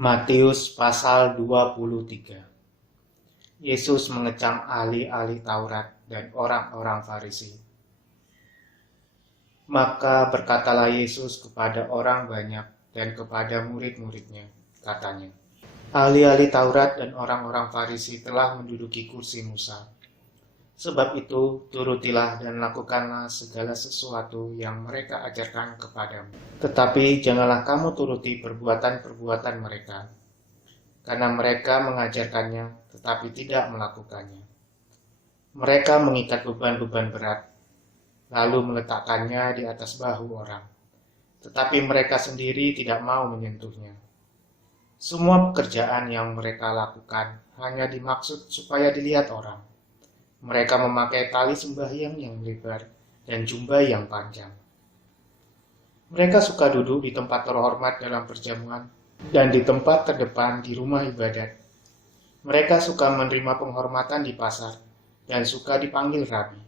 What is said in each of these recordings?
Matius pasal 23. Yesus mengecam ahli-ahli Taurat dan orang-orang Farisi. Maka berkatalah Yesus kepada orang banyak dan kepada murid-muridnya, katanya, ahli-ahli Taurat dan orang-orang Farisi telah menduduki kursi Musa. Sebab itu, turutilah dan lakukanlah segala sesuatu yang mereka ajarkan kepadamu. Tetapi janganlah kamu turuti perbuatan-perbuatan mereka, karena mereka mengajarkannya tetapi tidak melakukannya. Mereka mengikat beban-beban berat, lalu meletakkannya di atas bahu orang, tetapi mereka sendiri tidak mau menyentuhnya. Semua pekerjaan yang mereka lakukan hanya dimaksud supaya dilihat orang. Mereka memakai tali sembahyang yang lebar dan jubah yang panjang. Mereka suka duduk di tempat terhormat dalam perjamuan dan di tempat terdepan di rumah ibadat. Mereka suka menerima penghormatan di pasar dan suka dipanggil rabi.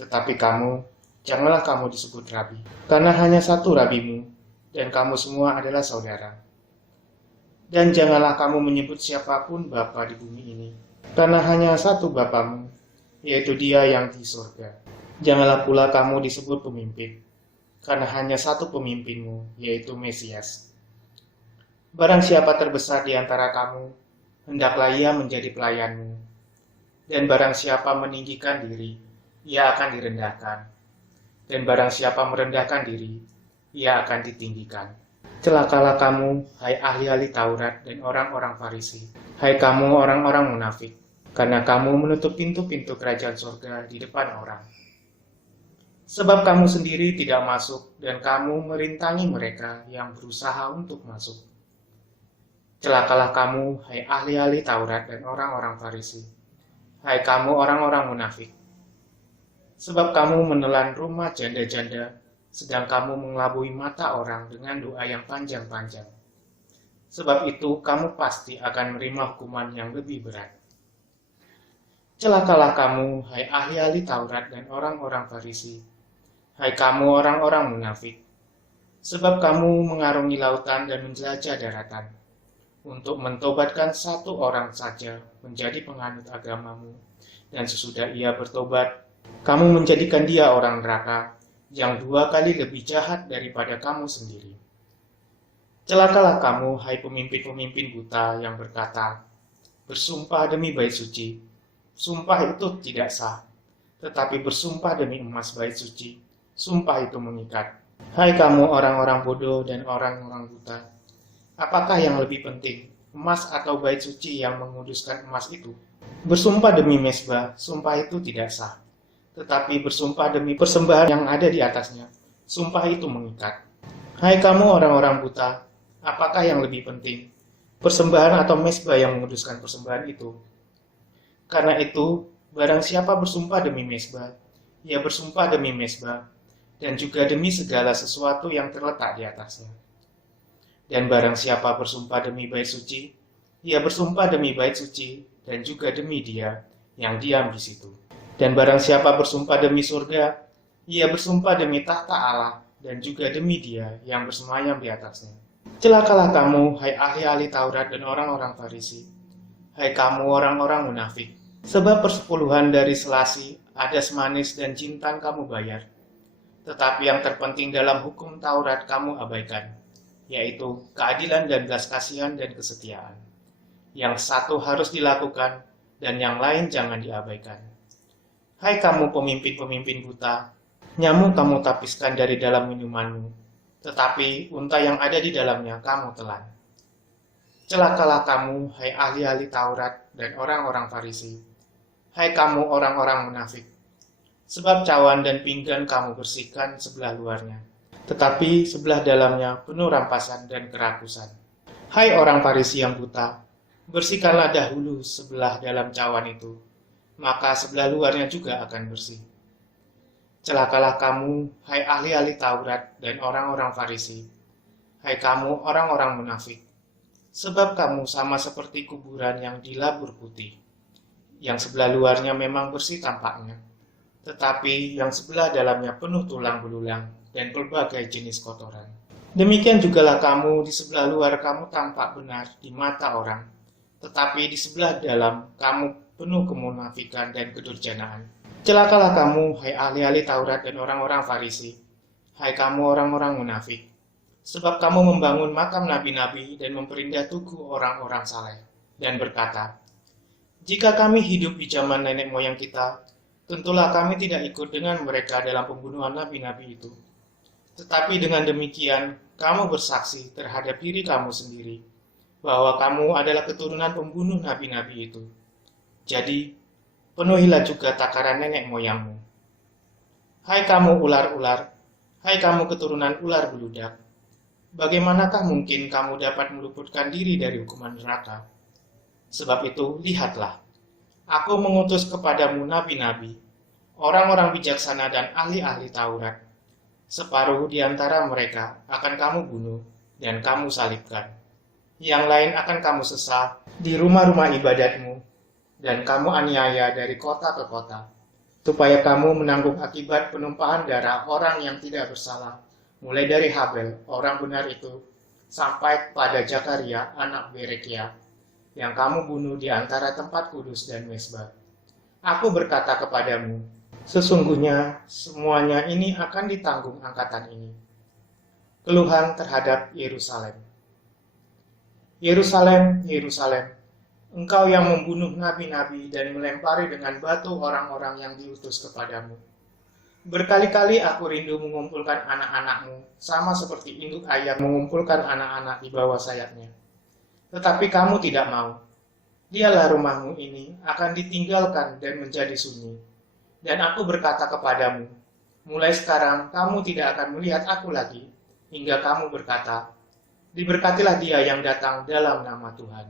Tetapi kamu, janganlah kamu disebut rabi, karena hanya satu rabimu, dan kamu semua adalah saudara. Dan janganlah kamu menyebut siapapun bapa di bumi ini, karena hanya satu Bapamu, yaitu Dia yang di surga. Janganlah pula kamu disebut pemimpin, karena hanya satu pemimpinmu, yaitu Mesias. Barang siapa terbesar di antara kamu, hendaklah ia menjadi pelayanmu. Dan barang siapa meninggikan diri, ia akan direndahkan. Dan barang siapa merendahkan diri, ia akan ditinggikan. Celakalah kamu, hai ahli-ahli Taurat dan orang-orang Farisi. Hai kamu orang-orang munafik, karena kamu menutup pintu-pintu kerajaan surga di depan orang. Sebab kamu sendiri tidak masuk dan kamu merintangi mereka yang berusaha untuk masuk. Celakalah kamu, hai ahli-ahli Taurat dan orang-orang Farisi. Hai kamu orang-orang munafik. Sebab kamu menelan rumah janda-janda, sedang kamu mengelabui mata orang dengan doa yang panjang-panjang. Sebab itu kamu pasti akan menerima hukuman yang lebih berat. Celakalah kamu, hai ahli-ahli Taurat dan orang-orang Farisi. Hai kamu orang-orang munafik. Sebab kamu mengarungi lautan dan menjelajah daratan, untuk mentobatkan satu orang saja menjadi penganut agamamu, dan sesudah ia bertobat, kamu menjadikan dia orang neraka, yang 2 kali lebih jahat daripada kamu sendiri. Celakalah kamu, hai pemimpin-pemimpin buta yang berkata, bersumpah demi bait suci. Sumpah itu tidak sah, tetapi bersumpah demi emas bait suci, sumpah itu mengikat. Hai kamu orang-orang bodoh dan orang-orang buta, apakah yang lebih penting, emas atau bait suci yang menguduskan emas itu? Bersumpah demi mezbah, sumpah itu tidak sah. Tetapi bersumpah demi persembahan yang ada di atasnya, sumpah itu mengikat. Hai kamu orang-orang buta, apakah yang lebih penting, persembahan atau mezbah yang menguduskan persembahan itu? Karena itu, barang siapa bersumpah demi mezbah, ia bersumpah demi mezbah, dan juga demi segala sesuatu yang terletak di atasnya. Dan barang siapa bersumpah demi bait suci, ia bersumpah demi bait suci, dan juga demi Dia yang diam di situ. Dan barang siapa bersumpah demi surga, ia bersumpah demi tahta Allah dan juga demi Dia yang bersemayam di atasnya. Celakalah kamu, hai ahli-ahli Taurat dan orang-orang Farisi. Hai kamu orang-orang munafik. Sebab persepuluhan dari selasi, adas manis dan jintan kamu bayar. Tetapi yang terpenting dalam hukum Taurat kamu abaikan, yaitu keadilan dan belas kasihan dan kesetiaan. Yang satu harus dilakukan dan yang lain jangan diabaikan. Hai kamu pemimpin-pemimpin buta, nyamuk kamu tapiskan dari dalam minumanmu, tetapi unta yang ada di dalamnya kamu telan. Celakalah kamu, hai ahli-ahli Taurat dan orang-orang Farisi. Hai kamu orang-orang munafik, sebab cawan dan pinggan kamu bersihkan sebelah luarnya, tetapi sebelah dalamnya penuh rampasan dan kerakusan. Hai orang Farisi yang buta, bersihkanlah dahulu sebelah dalam cawan itu, maka sebelah luarnya juga akan bersih. Celakalah kamu, hai ahli-ahli Taurat dan orang-orang Farisi. Hai kamu orang-orang munafik, sebab kamu sama seperti kuburan yang dilabur putih, yang sebelah luarnya memang bersih tampaknya, tetapi yang sebelah dalamnya penuh tulang belulang dan berbagai jenis kotoran. Demikian jugalah kamu di sebelah luar kamu tampak benar di mata orang, tetapi di sebelah dalam kamu penuh kemunafikan dan kedurjanaan. Celakalah kamu, hai ahli-ahli Taurat dan orang-orang Farisi, hai kamu orang-orang munafik, sebab kamu membangun makam nabi-nabi dan memperindah tugu orang-orang saleh, dan berkata, jika kami hidup di zaman nenek moyang kita, tentulah kami tidak ikut dengan mereka dalam pembunuhan nabi-nabi itu. Tetapi dengan demikian, kamu bersaksi terhadap diri kamu sendiri, bahwa kamu adalah keturunan pembunuh nabi-nabi itu. Jadi, penuhilah juga takaran nenek moyangmu. Hai kamu ular-ular, hai kamu keturunan ular beludak, bagaimanakah mungkin kamu dapat meluputkan diri dari hukuman neraka? Sebab itu, lihatlah, aku mengutus kepadamu nabi-nabi, orang-orang bijaksana dan ahli-ahli Taurat. Separuh di antara mereka akan kamu bunuh dan kamu salibkan. Yang lain akan kamu sesat di rumah-rumah ibadatmu dan kamu aniaya dari kota ke kota, supaya kamu menanggung akibat penumpahan darah orang yang tidak bersalah, mulai dari Habel, orang benar itu, sampai pada Zakaria, anak Berekia, yang kamu bunuh di antara tempat kudus dan mezbah. Aku berkata kepadamu, sesungguhnya semuanya ini akan ditanggung angkatan ini. Keluhan terhadap Yerusalem. Yerusalem, Yerusalem, engkau yang membunuh nabi-nabi dan melempari dengan batu orang-orang yang diutus kepadamu. Berkali-kali aku rindu mengumpulkan anak-anakmu, sama seperti induk ayam mengumpulkan anak-anak di bawah sayapnya. Tetapi kamu tidak mau. Dialah rumahmu ini akan ditinggalkan dan menjadi sunyi. Dan aku berkata kepadamu, mulai sekarang kamu tidak akan melihat aku lagi, hingga kamu berkata, diberkatilah dia yang datang dalam nama Tuhan.